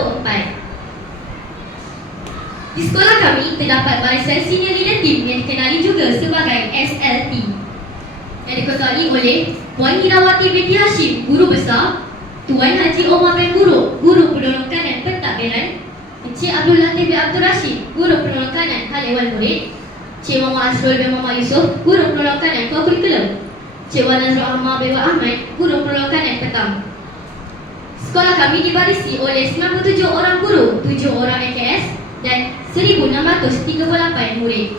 kelompok 4. Di sekolah kami terdapat barisan senior leader team yang dikenali juga sebagai SLT, yang diketuai oleh Puan Hirawati binti Hashim, Guru Besar, Tuan Haji Omar bin Guru, Guru Penolong Kanan Pentadbiran, Encik Abdul Latif bin Abdul Rashid, Guru Penolong Kanan Hal Ehwal Murid, Cik Muhammad Asrul bin Muhammad Yusof, Guru Penolong Kanan Kurikulum, Cik Wan Nazrul Ahmad bin Ahmad, Guru Penolong Kanan Petang. Sekolah kami dibarisi oleh 97 orang guru, 7 orang AKS dan 1,638 murid.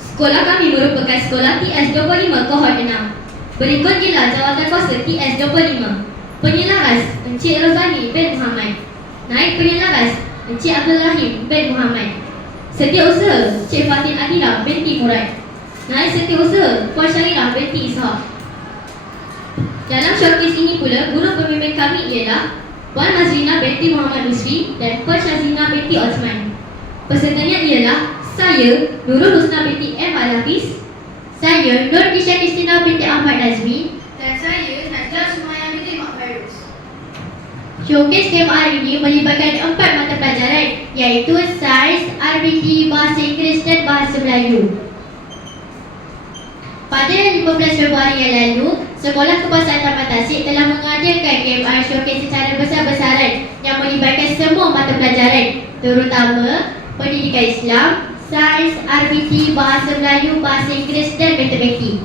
Sekolah kami merupakan sekolah TS25 kohort 6. Berikut ialah jawatan kuasa TS25. Penyelaras Encik Rozani bin Muhammad. Naib Penyelaras Encik Abdul Rahim bin Muhammad. Setiausaha Cik Fatin Adila binti Murad. Naib Setiausaha Puan Syarifah binti Ishak. Dalam showcase ini pula, guru pembimbing kami ialah Puan Mazrina binti Muhammad Nusri dan Puan Syazina binti Osman. Pesertanya ialah saya, Nurul Husna binti M. Al-Hafiz, saya, Nur Kisha Kristina binti Ahmad Nazmi, dan saya, Najlah Sumayya binti Mak Fairuz. Showcase KMR ini melibatkan 4 mata pelajaran, iaitu Sains, RBT, Bahasa Inggeris dan Bahasa Melayu. Pada 15 Februari yang lalu, Sekolah Kebangsaan Taman Tasik telah mengadakan KMR Showcase secara besar-besaran yang melibatkan semua mata pelajaran, terutama Pendidikan Islam, Sains, RBT, Bahasa Melayu, Bahasa Inggeris dan Matematik.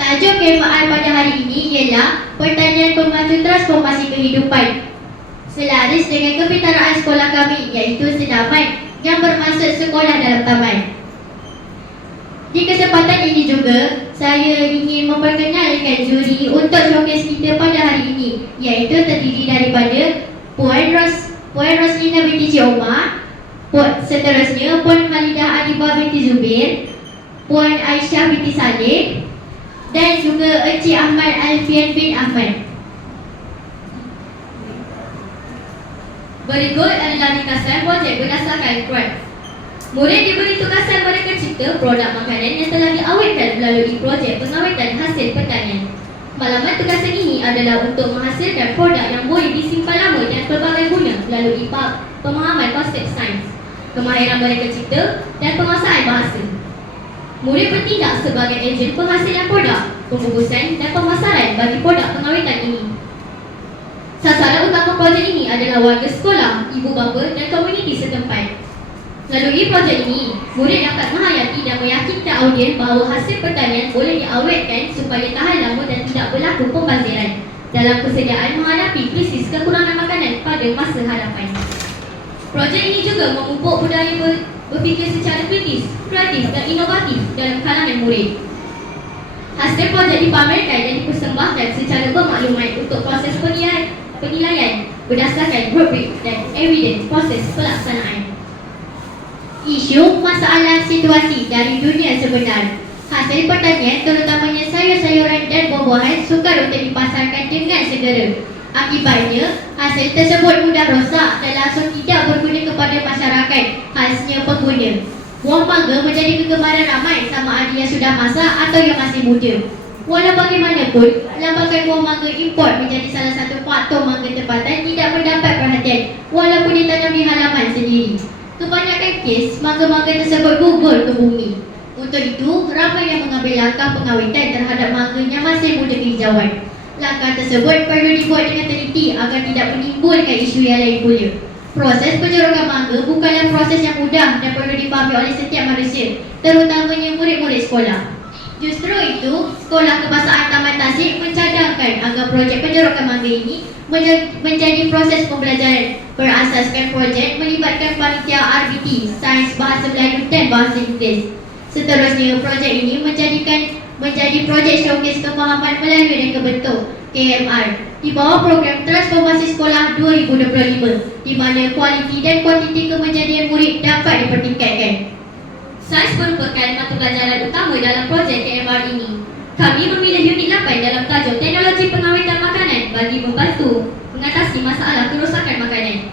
Tajuk KMR pada hari ini ialah Pertanian Pemacu Transformasi Kehidupan, selaras dengan kepintaraan sekolah kami, iaitu Sedaman, yang bermaksud sekolah dalam taman. Di kesempatan ini juga, saya ingin memperkenalkan juri untuk showcase kita pada hari ini, iaitu terdiri daripada Puan Roslina binti Cik Omar, seterusnya Puan Khalidah Adibah binti Zubir, Puan Aisyah binti Saleh, dan juga Encik Ahmad Alfian bin Ahmad. Berikut adalah ringkasan projek berdasarkan craft. Murid diberi tugasan mereka cipta produk makanan yang telah diawetkan melalui projek pengawetan hasil pertanian. Maklumat tugasan ini adalah untuk menghasilkan produk yang boleh disimpan lama dan pelbagai guna melalui pemahaman konsep sains, kemahiran mereka cipta dan penguasaan bahasa. Murid bertindak sebagai ejen penghasilan produk, pembungkusan dan pemasaran bagi produk pengawetan ini. Sasaran utama projek ini adalah warga sekolah, ibu bapa dan komuniti setempat. Melalui projek ini, murid dapat menghayati dan meyakinkan audien bahawa hasil pertanian boleh diawetkan supaya tahan lama dan tidak berlaku pembaziran dalam persediaan menghadapi krisis kekurangan makanan pada masa hadapan. Projek ini juga memupuk budaya berfikir secara kritis, kreatif dan inovatif dalam kalangan murid. Hasil projek dipamerkan dan dipersembahkan secara bermaklumat untuk proses penilaian berdasarkan rubrik dan evidence proses pelaksanaan. Isu masalah situasi dari dunia sebenar. Hasil pertanian terutamanya sayur-sayuran dan buah-buahan sukar untuk dipasarkan dengan segera. Akibatnya, hasil tersebut mudah rosak dan langsung tidak berguna kepada masyarakat, khasnya pengguna. Buah mangga menjadi kegemaran ramai sama ada yang sudah masak atau yang masih muda. Walau bagaimanapun, lambakan buah mangga import menjadi salah satu faktor mangga tempatan tidak mendapat perhatian walaupun ditanam di halaman sendiri. Kebanyakan kes, mangga-mangga tersebut gugur ke bumi. Untuk itu, ramai yang mengambil langkah pengawetan terhadap mangga yang masih muda kehijauan. Langkah tersebut perlu dibuat dengan teliti agar tidak menimbulkan isu yang lain pula. Proses penjerokan mangga bukanlah proses yang mudah dan perlu dipahami oleh setiap manusia, terutamanya murid-murid sekolah. Justru itu, Sekolah Kebangsaan Taman Tasik mencadangkan agar projek penjerokan mangga ini menjadi proses pembelajaran berasaskan projek melibatkan panitia RBT, Sains, Bahasa Melayu dan Bahasa Inggeris. Seterusnya, projek ini menjadi projek showcase kemahaman Melayu dan kebentuk KMR di bawah program Transformasi Sekolah 2025, di mana kualiti dan kuantiti kemajadian murid dapat dipertingkatkan. Sains merupakan mata pelajaran utama dalam projek KMR ini. Kami memilih unit 8 dalam tajuk teknologi pengawetan makanan bagi membantu mengatasi masalah kerosakan makanan.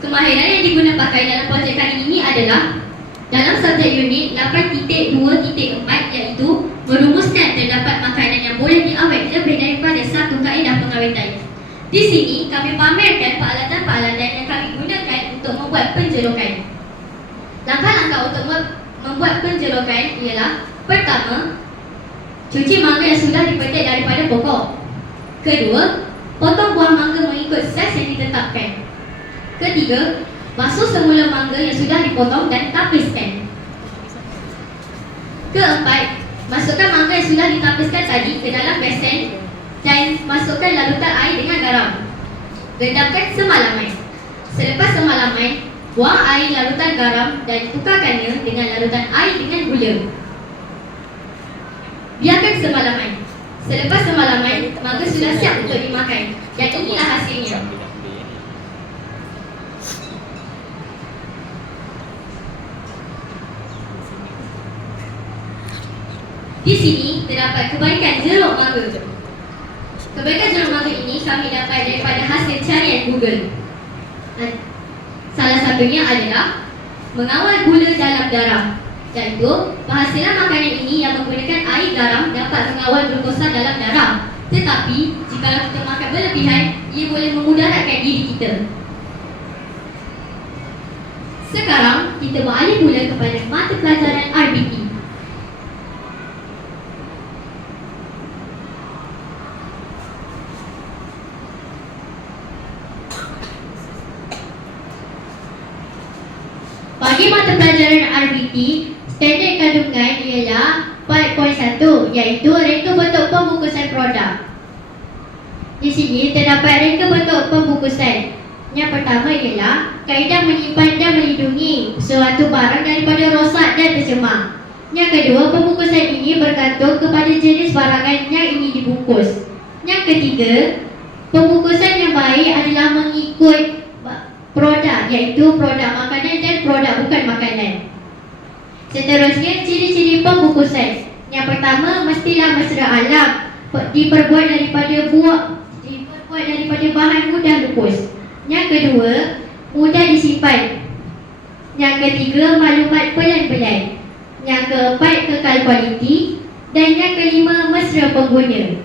Kemahiran yang diguna pakai dalam projek kali ini adalah dalam subjek unit 8.2.4, iaitu merumuskan terdapat makanan yang boleh diawet lebih daripada satu kaedah pengawetan. Di sini kami pamerkan peralatan-peralatan yang kami gunakan untuk membuat penjerokan. Langkah-langkah untuk membuat penjerokan ialah: pertama, cuci mangga yang sudah dipetik daripada pokok. Kedua, potong buah mangga mengikut saiz yang ditetapkan. Ketiga, basuh semula mangga yang sudah dipotong dan tapiskan. Keempat, masukkan mangga yang sudah ditapiskan tadi ke dalam besen dan masukkan larutan air dengan garam. Rendamkan semalaman. Selepas semalaman, buang air larutan garam dan tukarkannya dengan larutan air dengan gula. Biarkan semalaman. Selepas semalaman, mangga sudah siap untuk dimakan. Dan inilah hasilnya. Di sini terdapat kebaikan jeruk mangga. Kebaikan jeruk mangga ini kami dapat daripada hasil carian Google. Salah satunya adalah mengawal gula dalam darah. Iaitu, penghasilan makanan ini yang menggunakan air garam dapat mengawal glukosa dalam darah. Tetapi, jika kita makan berlebihan, ia boleh memudaratkan diri kita. Sekarang, kita beralih pula kepada mata pelajaran RBT. Bagi mata pelajaran RBT, standard kandungan ialah 4.1, iaitu reka bentuk pembungkusan produk. Di sini terdapat reka bentuk pembungkusan. Yang pertama ialah kaedah menyimpan dan melindungi suatu barang daripada rosak dan tercemar. Yang kedua, pembungkusan ini bergantung kepada jenis barangan yang ingin dibungkus. Yang ketiga, pembungkusan yang baik adalah mengikut produk, iaitu produk makanan dan produk bukan makanan. Seterusnya, ciri-ciri pembungkusan. Yang pertama, mestilah mesra alam, diperbuat daripada bahan mudah lepas. Yang kedua, mudah disimpan. Yang ketiga, maklumat pelan-pelan. Yang keempat, kekal kualiti. Dan yang kelima, mesra pengguna.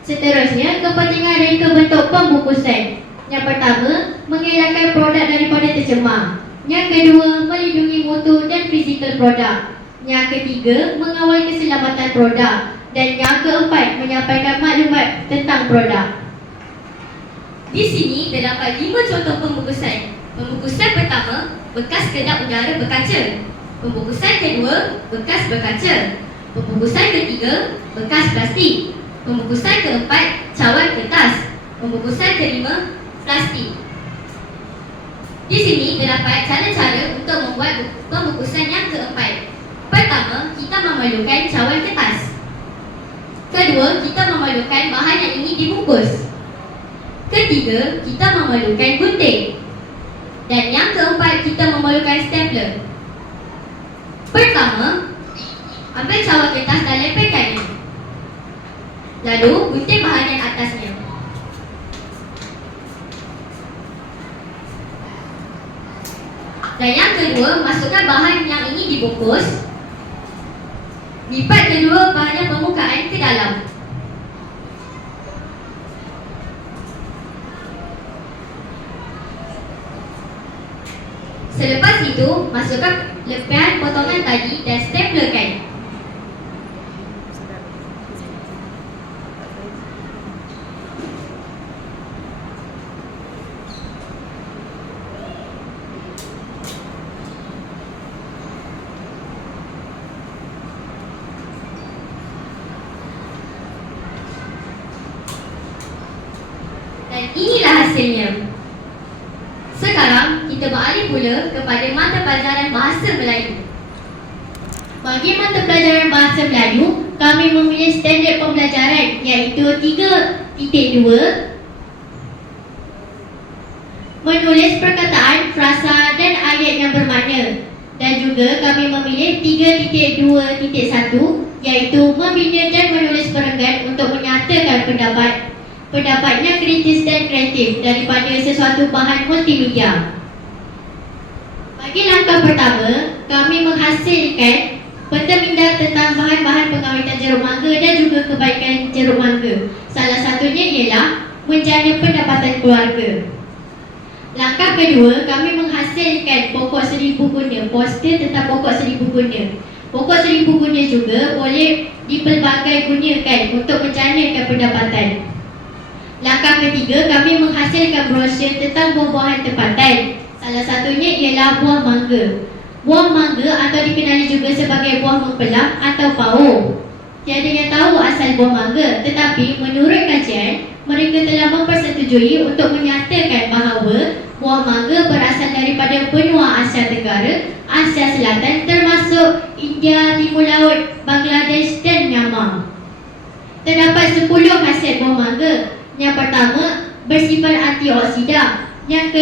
Seterusnya, kepentingan reka bentuk pembungkusan. Yang pertama, mengelakkan produk daripada tercemar. Yang kedua, melindungi mutu dan fizikal produk. Yang ketiga, mengawal keselamatan produk. Dan yang keempat, menyampaikan maklumat tentang produk. Di sini terdapat 5 contoh pembungkusan. Pembungkusan pertama, bekas kedap udara berkaca. Pembungkusan kedua, bekas berkaca. Pembungkusan ketiga, bekas plastik. Pembungkusan keempat, cawan kertas. Pembungkusan kelima, plastik. Di sini terdapat cara-cara untuk membuat pembungkusan yang keempat. Pertama, kita memerlukan cawan kertas. Kedua, kita memerlukan bahan yang ingin dibungkus. Ketiga, kita memerlukan gunting. Dan yang keempat, kita memerlukan stapler. Pertama, ambil cawan kertas dan lepaskannya. Lalu, gunting bahagian atasnya. Dan yang kedua, masukkan bahan yang ingin dibungkus. Lipat kedua bahagian permukaan ke dalam. Selepas itu, masukkan lepian potongan tadi dan staplerkan. Dan inilah hasilnya. Sekarang kita beralih pula kepada mata pelajaran Bahasa Melayu. Bagi mata pelajaran Bahasa Melayu, kami memilih standard pembelajaran iaitu 3.2, menulis perkataan, frasa dan ayat yang bermakna. Dan juga kami memilih 3.2.1 iaitu membina dan menulis perenggan untuk menyatakan pendapatnya kritis dan kreatif daripada sesuatu bahan multimedia. Bagi langkah pertama, kami menghasilkan peta minda tentang bahan-bahan pengawetan jeruk mangga dan juga kebaikan jeruk mangga. Salah satunya ialah menjana pendapatan keluarga. Langkah kedua, kami menghasilkan pokok 1000 guna, poster tentang pokok 1000 guna. Pokok 1000 guna juga boleh dipelbagai gunakan untuk menjanakan pendapatan. Langkah ketiga, kami menghasilkan brosur tentang buah-buahan tempatan. Salah satunya ialah buah mangga. Buah mangga atau dikenali juga sebagai buah mempelam atau pau. Tiada yang tahu asal buah mangga, tetapi menurut kajian, mereka telah mempersetujui untuk menyatakan bahawa buah mangga berasal daripada benua Asia Tenggara, Asia Selatan termasuk India, Timur Laut, Bangladesh dan Myanmar. Terdapat 10 khasiat buah mangga. Yang pertama, bersifat antioksida. Yang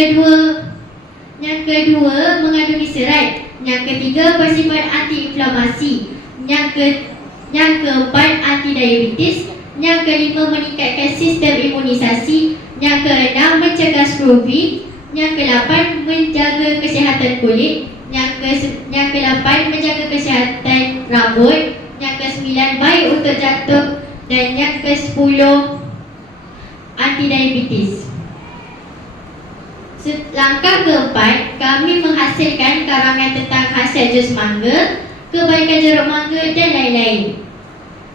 kedua mengandungi serat. Yang ketiga, bersifat antiinflamasi. Yang keempat, antidiabetes. Yang kelima, meningkatkan sistem imunisasi. Yang keenam, mencegah skrobi. Yang ke-8, menjaga kesihatan kulit. Yang ke-8, menjaga kesihatan rambut. Yang ke-9, baik untuk jantung. Dan yang ke-10, antidiabetes. Langkah keempat, kami menghasilkan karangan tentang khasiat jus mangga, kebaikan jeruk mangga dan lain-lain.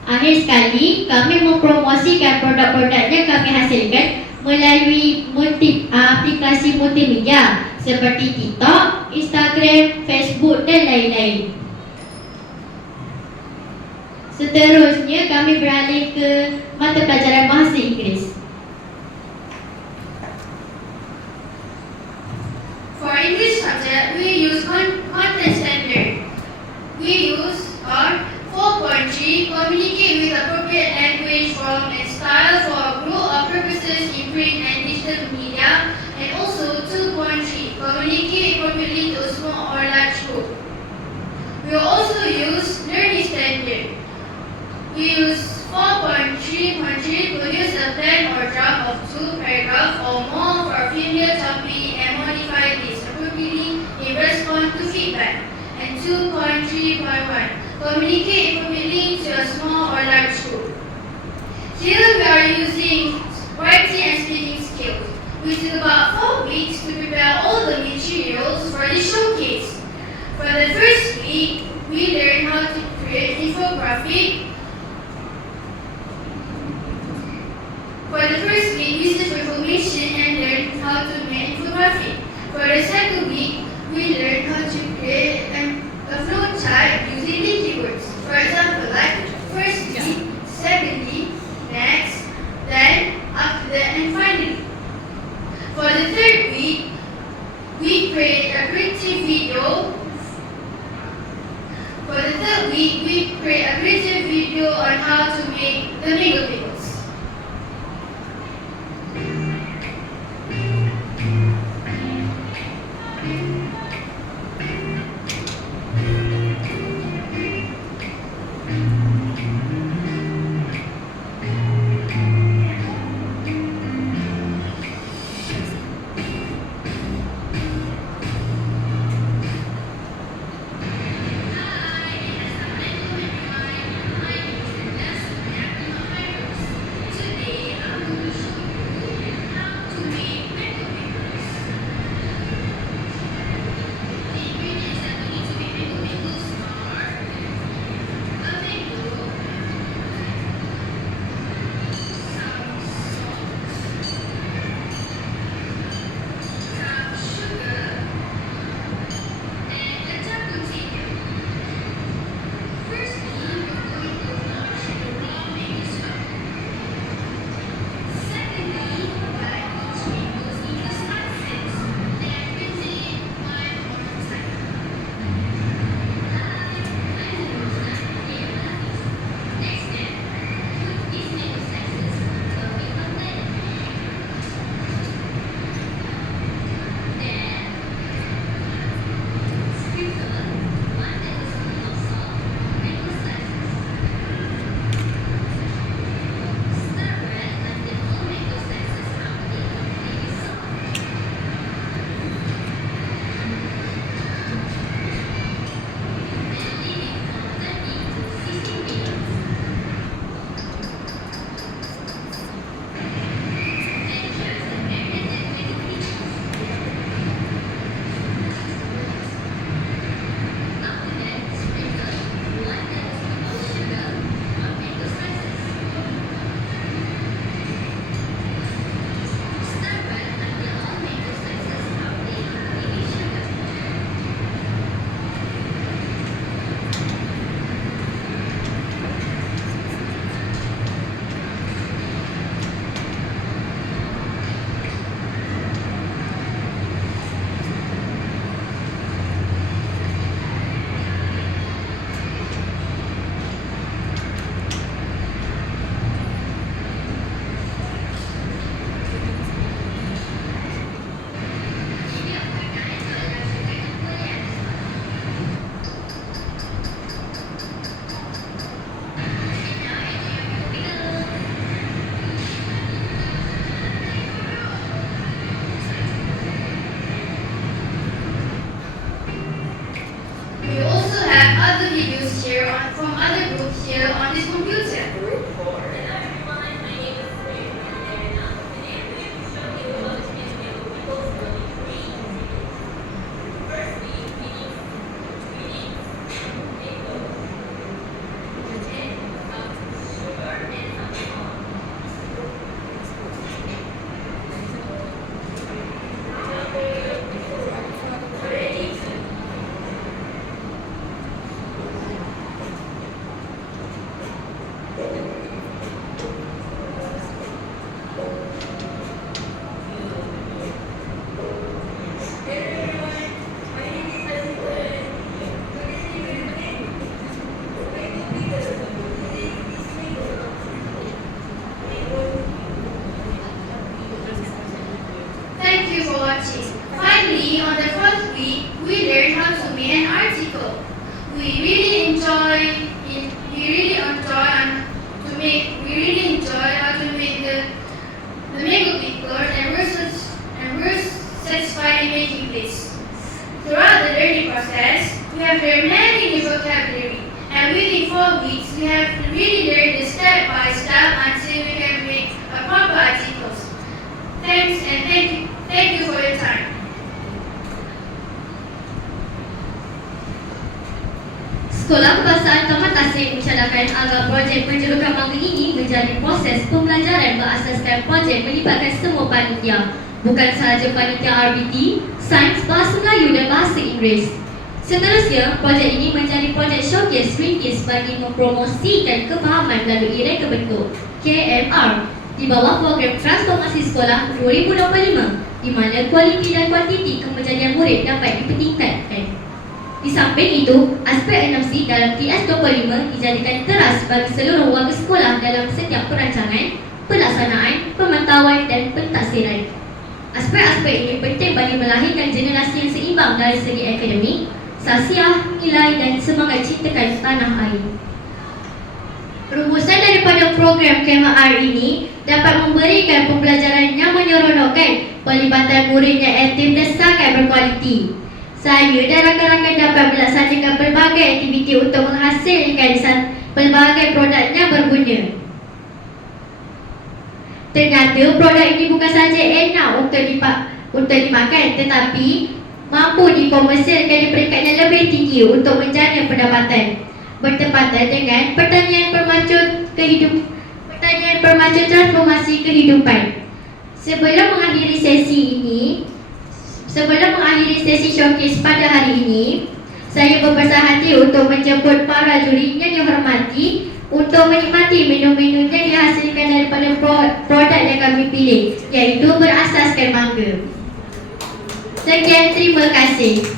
Akhir sekali, kami mempromosikan produk-produk yang kami hasilkan melalui aplikasi multimedia seperti TikTok, Instagram, Facebook dan lain-lain. Seterusnya, kami beralih ke mata pelajaran bahasa Inggeris. For English subject, we use content standard. We use our 4.3, communicate with appropriate language, form and style for a group of purposes in print and digital media, and also 2.3, communicate appropriately to a small or large group. We will also use learning standard. We use 4.3.3 to use a plan or draft of 2 paragraphs or more for a familiar topic and modify this appropriately in response to feedback. And 2.3.1, communicate appropriately to a small or large group. Here we are using writing and speaking skills. We took about 4 weeks to prepare all the materials for this showcase. For the first week, we learned how to create infographic. For the first week, we searched for information and learned how to make infographic. For the second week, we learned how to create a flow chart using the keywords. For example, like firstly, secondly, next, then, after that, and finally. For the third week, we create a creative video. For the third week, we create a creative video on how to make the mango pickles. you for watching. Finally, on the fourth week, we learned how to make an article. We really enjoy how to make the Lego pictures, and we're satisfied in making this. Throughout the learning process, we have learned many new vocabulary, and within 4 weeks, we have really learned the step by step until we can make a proper articles. Thanks and thank you for your time. Sekolah Kebahasaan Taman Tasik mencadangkan agar projek penjerukan mangga ini menjadi proses pembelajaran berasaskan projek melibatkan semua panitia, bukan sahaja panitia RBT, Sains, Bahasa Melayu dan Bahasa Inggeris. Seterusnya, projek ini menjadi projek showcase ringkis bagi mempromosikan kefahaman melalui reka bentuk KMR di bawah program Transformasi Sekolah 2025, di mana kualiti dan kuantiti kejayaan murid dapat dipertingkatkan. Di samping itu, aspek 6C dalam TS25 dijadikan teras bagi seluruh warga sekolah dalam setiap perancangan, pelaksanaan, pemantauan dan pentaksiran. Aspek-aspek ini penting bagi melahirkan generasi yang seimbang dari segi akademik, sosial, nilai dan semangat cintakan tanah air. Rumusan daripada program KMR ini dapat memberikan pembelajaran yang menyeronokkan, pelibatan murid yang aktif dan sangat berkualiti. Saya dan rakan-rakan dapat melaksanakan pelbagai aktiviti untuk menghasilkan pelbagai produk yang berguna. Ternyata produk ini bukan sahaja enak untuk dimakan, tetapi mampu dikomersialkan di peringkat yang lebih tinggi untuk menjaga pendapatan. Bertepatan dengan pertanian permacu transformasi kehidupan. Sebelum mengakhiri sesi showcase pada hari ini, saya berbesar hati untuk menjemput para juri yang dihormati untuk menikmati menu-menu yang dihasilkan daripada produk yang kami pilih, iaitu berasaskan mangga. Sekian, terima kasih.